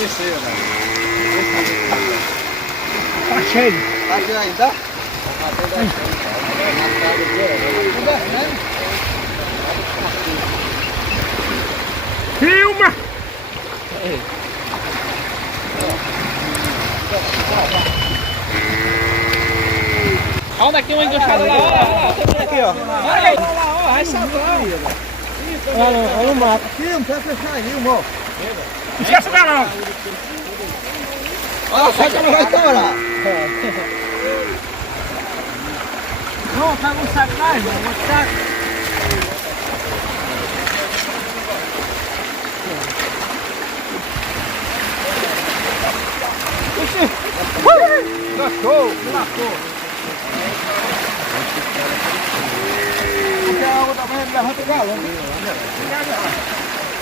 Desceu, né? Tá cheio. Tá aqui ainda? Tá descendo. Filma! Olha aqui uma enganchada lá, olha aqui, ó. Olha lá, ó, vai salvar. Olha o mato. Aqui, não precisa fechar aí, irmão. Esquece o galão. Olha só que ela vai estourar. Não, pega um saco lá, irmão. Um saco. Lascou. Porque a água também levanta o galão.